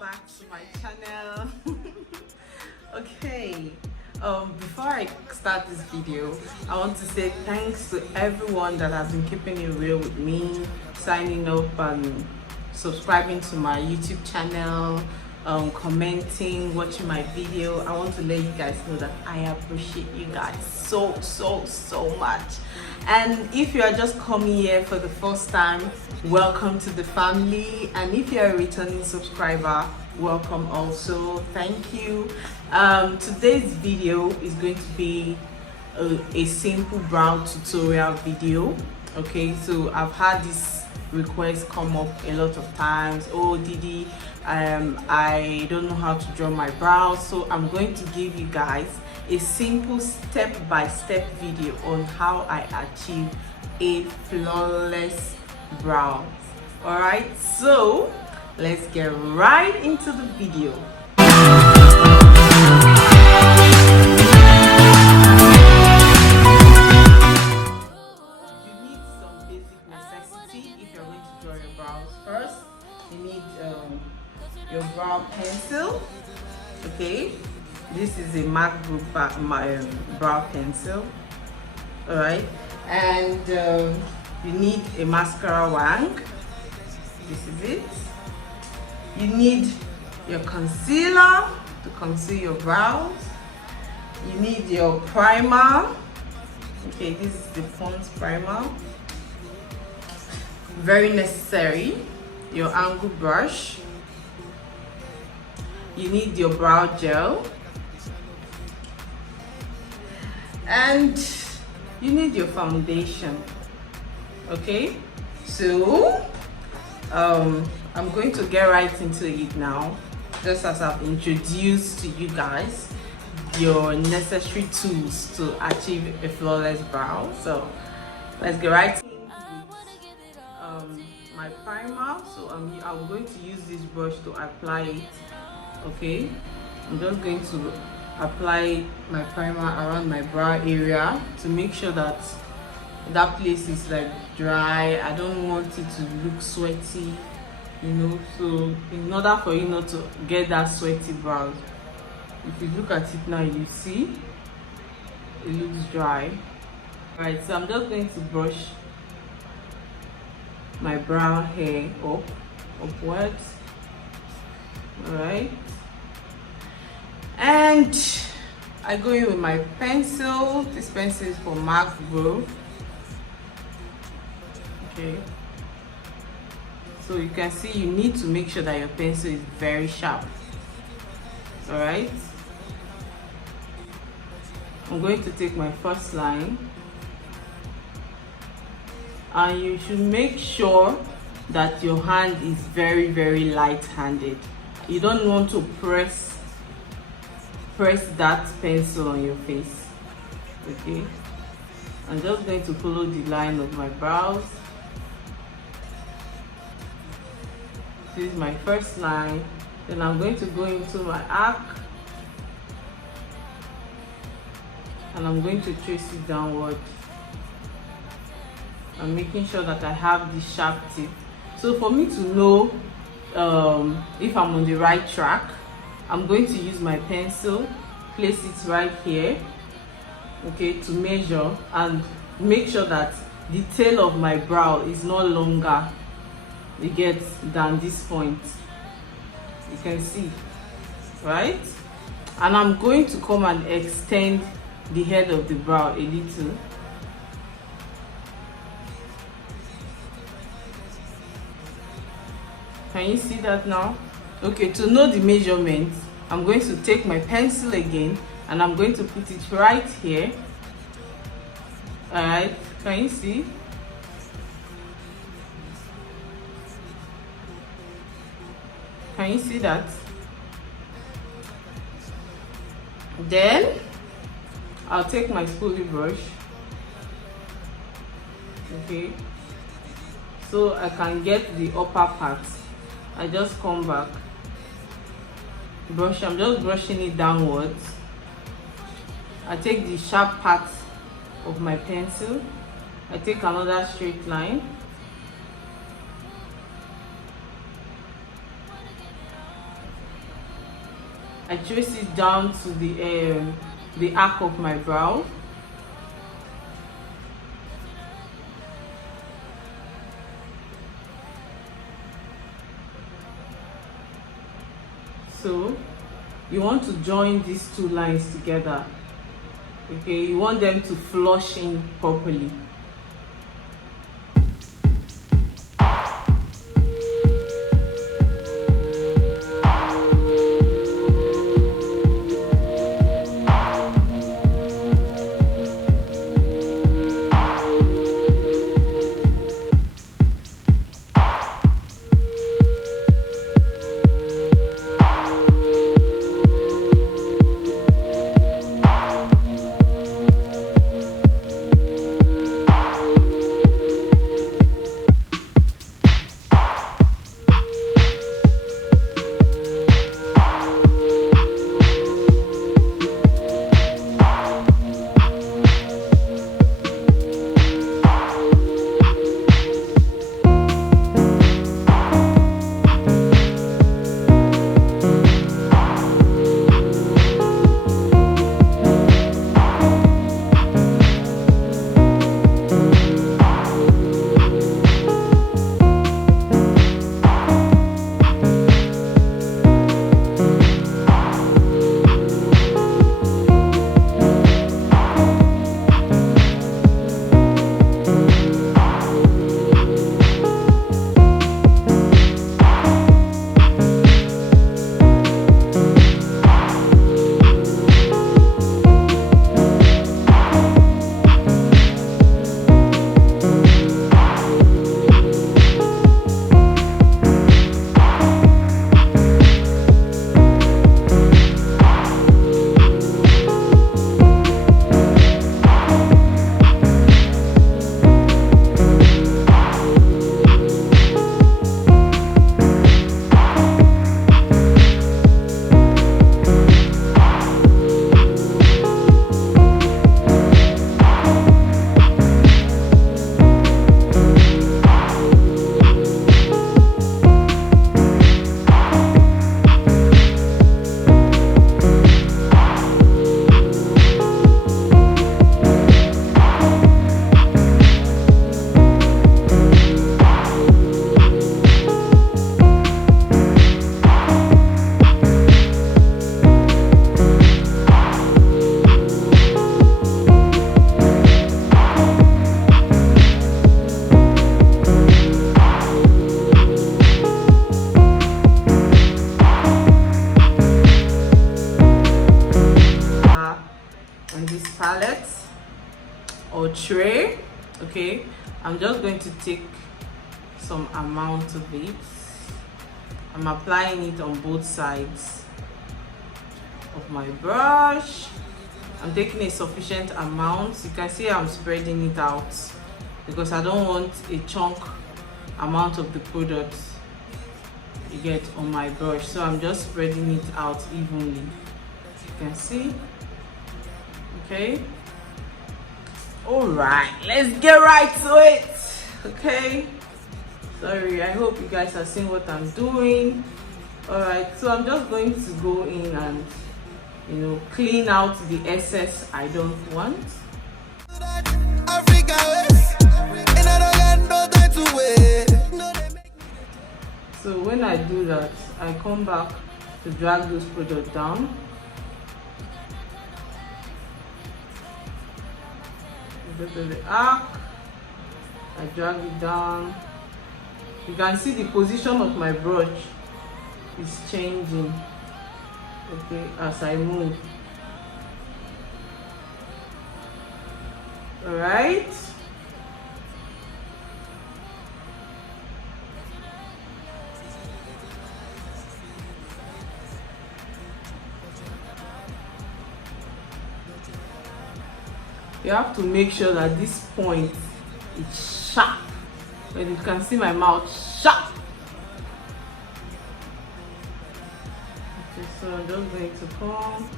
back to my channel. Okay, before I start this video, I want to say thanks to everyone that has been keeping it real with me, signing up and subscribing to my YouTube channel, commenting, watching my video. I want to let you guys know that I appreciate you guys so much. And if you are just coming here for the first time, welcome to the family. And if you're a returning subscriber, welcome also. Thank you. Today's video is going to be a simple brow tutorial video. Okay, so I've had this request come up a lot of times. Oh Didi, I don't know how to draw my brows, so I'm going to give you guys a simple step-by-step video on how I achieve a flawless brow. All right, so let's get right into the video. First, you need your brow pencil. Okay, this is a MABROOK brow pencil. All right, and you need a mascara wand. This is it. You need your concealer to conceal your brows. You need your primer. Okay, this is the Pond's primer. Very necessary. Your angle brush. You need your brow gel, and you need your foundation. Okay, so I'm going to get right into it now. Just as I've introduced to you guys your necessary tools to achieve a flawless brow. So let's get right in with my primer. So I'm going to use this brush to apply it. Okay, I'm just going to apply my primer around my brow area to make sure that that place is like dry. I don't want it to look sweaty, you know. So in order for you not to get that sweaty brows, if you look at it now, you see it looks dry. All right, so I'm just going to brush my brown hair upwards. All right, and I go in with my pencil. This pencil is for MABROOK. Okay, so you can see you need to make sure that your pencil is very sharp. All right, I'm going to take my first line, and you should make sure that your hand is very light-handed. You don't want to press that pencil on your face. Okay, I'm just going to follow the line of my brows. This is my first line. Then I'm going to go into my arc, and I'm going to trace it downward. I'm making sure that I have the sharp tip. So for me to know if I'm on the right track, I'm going to use my pencil, place it right here, okay, to measure and make sure that the tail of my brow is no longer, you get, than this point. You can see, right? And I'm going to come and extend the head of the brow a little. Can you see that now? Okay, to know the measurement, I'm going to take my pencil again and I'm going to put it right here. All right, can you see? Can you see that? Then I'll take my spoolie brush, okay, so I can get the upper part. I just come back, brush. I'm just brushing it downwards. I take the sharp part of my pencil. I take another straight line. I trace it down to the arc of my brow. So you want to join these two lines together. Okay, you want them to flush in properly. Or tray. Okay, I'm just going to take some amount of it. I'm applying it on both sides of my brush. I'm taking a sufficient amount. You can see I'm spreading it out because I don't want a chunk amount of the product you get on my brush, so I'm just spreading it out evenly. You can see. Okay, all right, let's get right to it. Okay, sorry, I hope you guys are seeing what I'm doing. All right, so I'm just going to go in and, you know, clean out the excess I don't want. So when I do that, I come back to drag those products down. Go to the arc, I drag it down. You can see the position of my brush is changing, okay, as I move. All right. You have to make sure that this point is sharp. But you can see my mouth sharp. Okay, so I'm just going to come.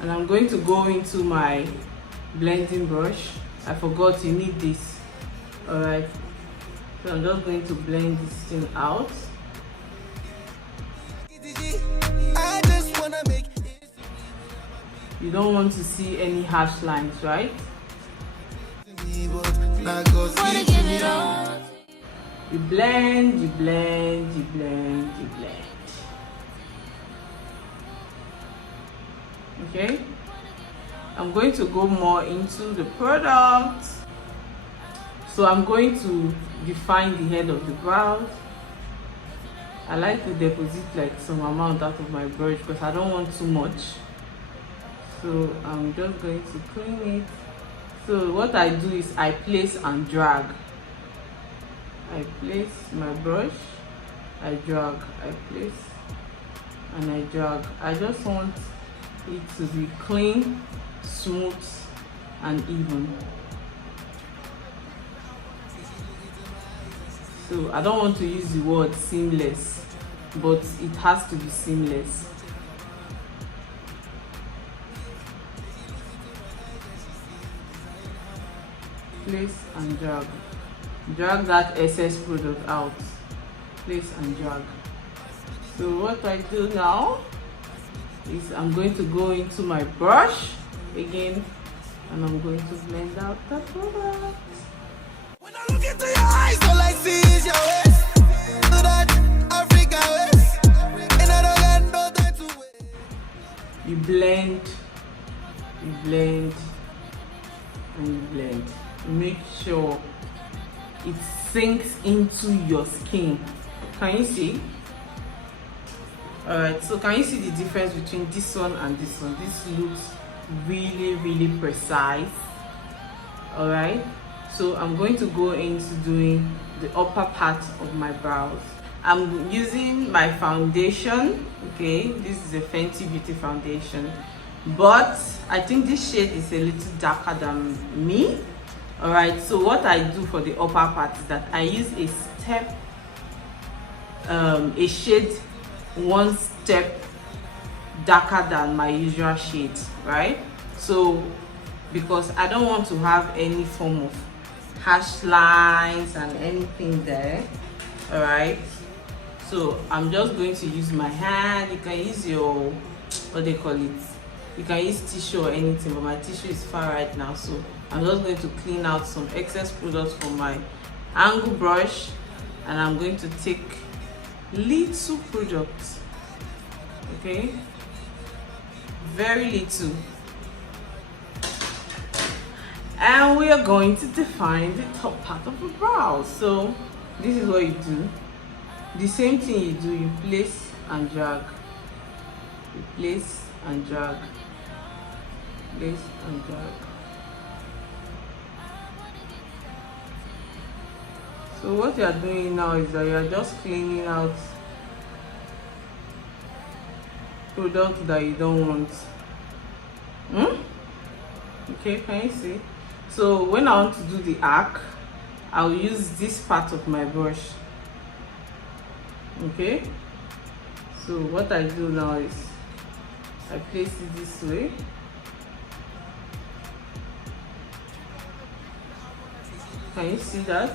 And I'm going to go into my blending brush. I forgot you need this. Alright, so I'm just going to blend this thing out. You don't want to see any harsh lines, right? You blend, you blend, you blend, you blend. Okay, I'm going to go more into the product. So I'm going to define the head of the brows. I like to deposit like some amount out of my brush because I don't want too much. So I'm just going to clean it. So what I do is I place and drag. I place my brush, I drag, I place and I drag. I just want it to be clean, smooth and even. So I don't want to use the word seamless, but it has to be seamless. Place and drag. Drag that excess product out. Place and drag. So what I do now is I'm going to go into my brush again and I'm going to blend out the product. When I look into your eyes, all I see is your waist. To that African waist. And I don't got no time to wait. You blend, and you blend. Make sure it sinks into your skin. Can you see? Alright, so can you see the difference between this one and this one? This looks really precise. Alright, so I'm going to go into doing the upper part of my brows. I'm using my foundation. Okay, this is a Fenty Beauty foundation, but I think this shade is a little darker than me. Alright, so what I do for the upper part is that I use a shade one step darker than my usual shade, right? So because I don't want to have any form of harsh lines and anything there. Alright, so I'm just going to use my hand. You can use your, what they call it, you can use tissue or anything, but my tissue is far right now, so I'm just going to clean out some excess products from my angle brush, and I'm going to take little products, okay, very little, and we are going to define the top part of the brow. So this is what you do. The same thing you do, you place and drag, you place and drag, place and drag. So what you are doing now is that you are just cleaning out products that you don't want. Okay, can you see? So when I want to do the arc, I'll use this part of my brush. Okay, so what I do now is I place it this way. Can you see that?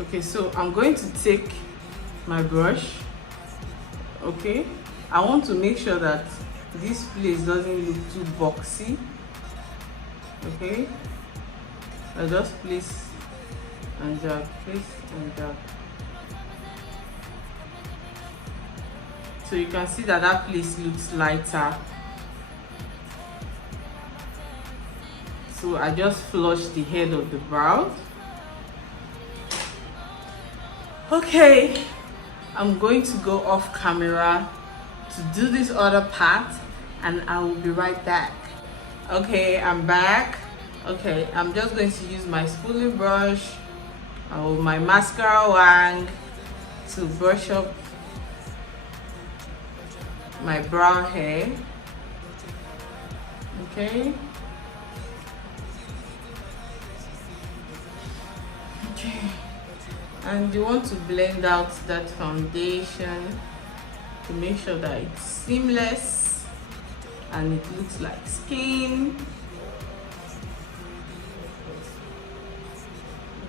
Okay, so I'm going to take my brush. Okay, I want to make sure that this place doesn't look too boxy. Okay, I just place and drag, place and drag. So you can see that that place looks lighter. So I just flush the head of the brow. Okay, I'm going to go off camera to do this other part, and I will be right back. Okay, I'm back. Okay, I'm just going to use my spoolie brush or my mascara wand to brush up my brown hair. Okay. Okay. And you want to blend out that foundation to make sure that it's seamless and it looks like skin.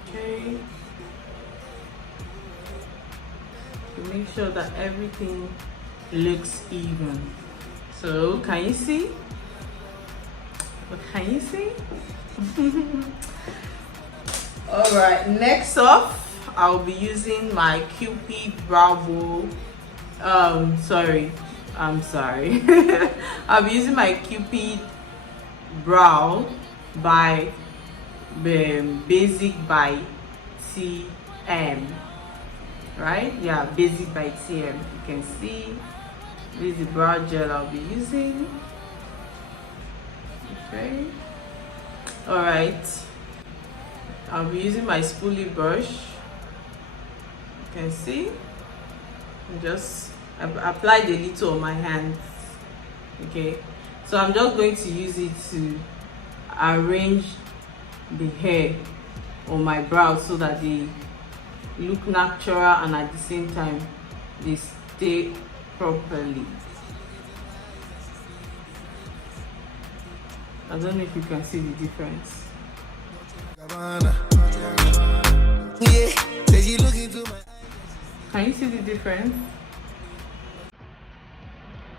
Okay. To make sure that everything looks even. So can you see? Can you see? All right, next up I'll be using my CUPID brow bow. I'm sorry. I'll be using my CUPID brow by Basic by TM. Right? Yeah, Basic by TM. You can see this is the brow gel I'll be using. Okay. All right. I'll be using my spoolie brush. You can see. I've applied a little on my hands. Okay. So I'm just going to use it to arrange the hair on my brows so that they look natural and at the same time they stay properly. I don't know if you can see the difference. Can you see the difference?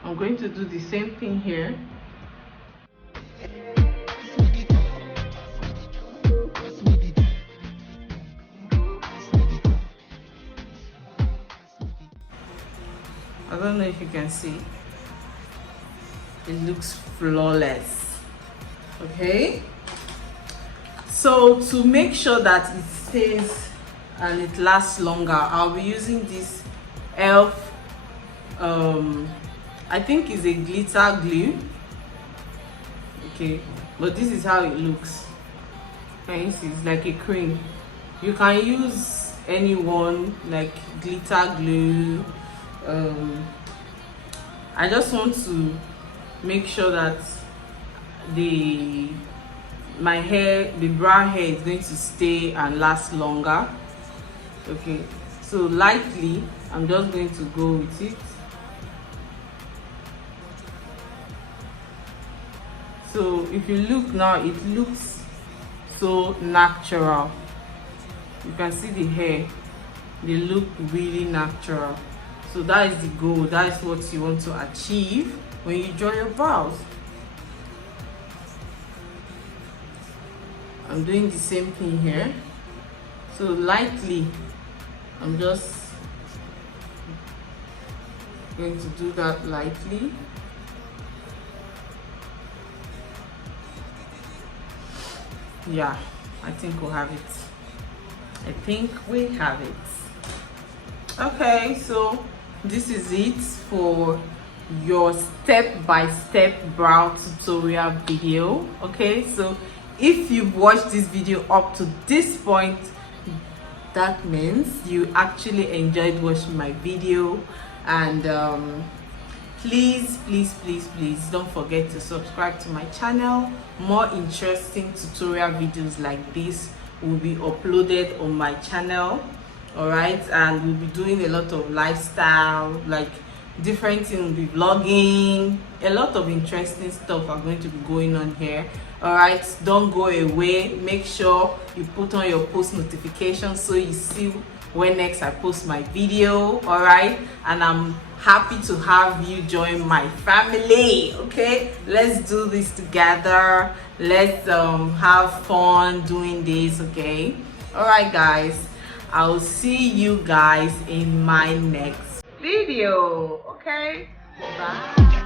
I'm going to do the same thing here. I don't know if you can see. It looks flawless. Okay, so to make sure that it stays and it lasts longer, I'll be using this elf I think it's a glitter glue. Okay, but this is how it looks. Can you see? It's like a cream. You can use any one, like glitter glue. I just want to make sure that my hair, the brown hair, is going to stay and last longer. Okay, so lightly I'm just going to go with it. So if you look now, it looks so natural. You can see the hair, they look really natural. So that is the goal, that is what you want to achieve when you draw your brows. I'm doing the same thing here. So lightly, I'm just going to do that lightly. Yeah, I think we'll have it. I think we have it. Okay, so this is it for your step-by-step brow tutorial video. Okay, so if you've watched this video up to this point, that means you actually enjoyed watching my video. And please don't forget to subscribe to my channel. More interesting tutorial videos like this will be uploaded on my channel. All right, and we'll be doing a lot of lifestyle, like different things. We'll be vlogging. A lot of interesting stuff are going to be going on here. All right, don't go away. Make sure you put on your post notifications so you see when next I post my video. All right, and I'm happy to have you join my family. Okay, let's do this together. Let's have fun doing this. Okay, all right guys, I'll see you guys in my next video. Okay, bye.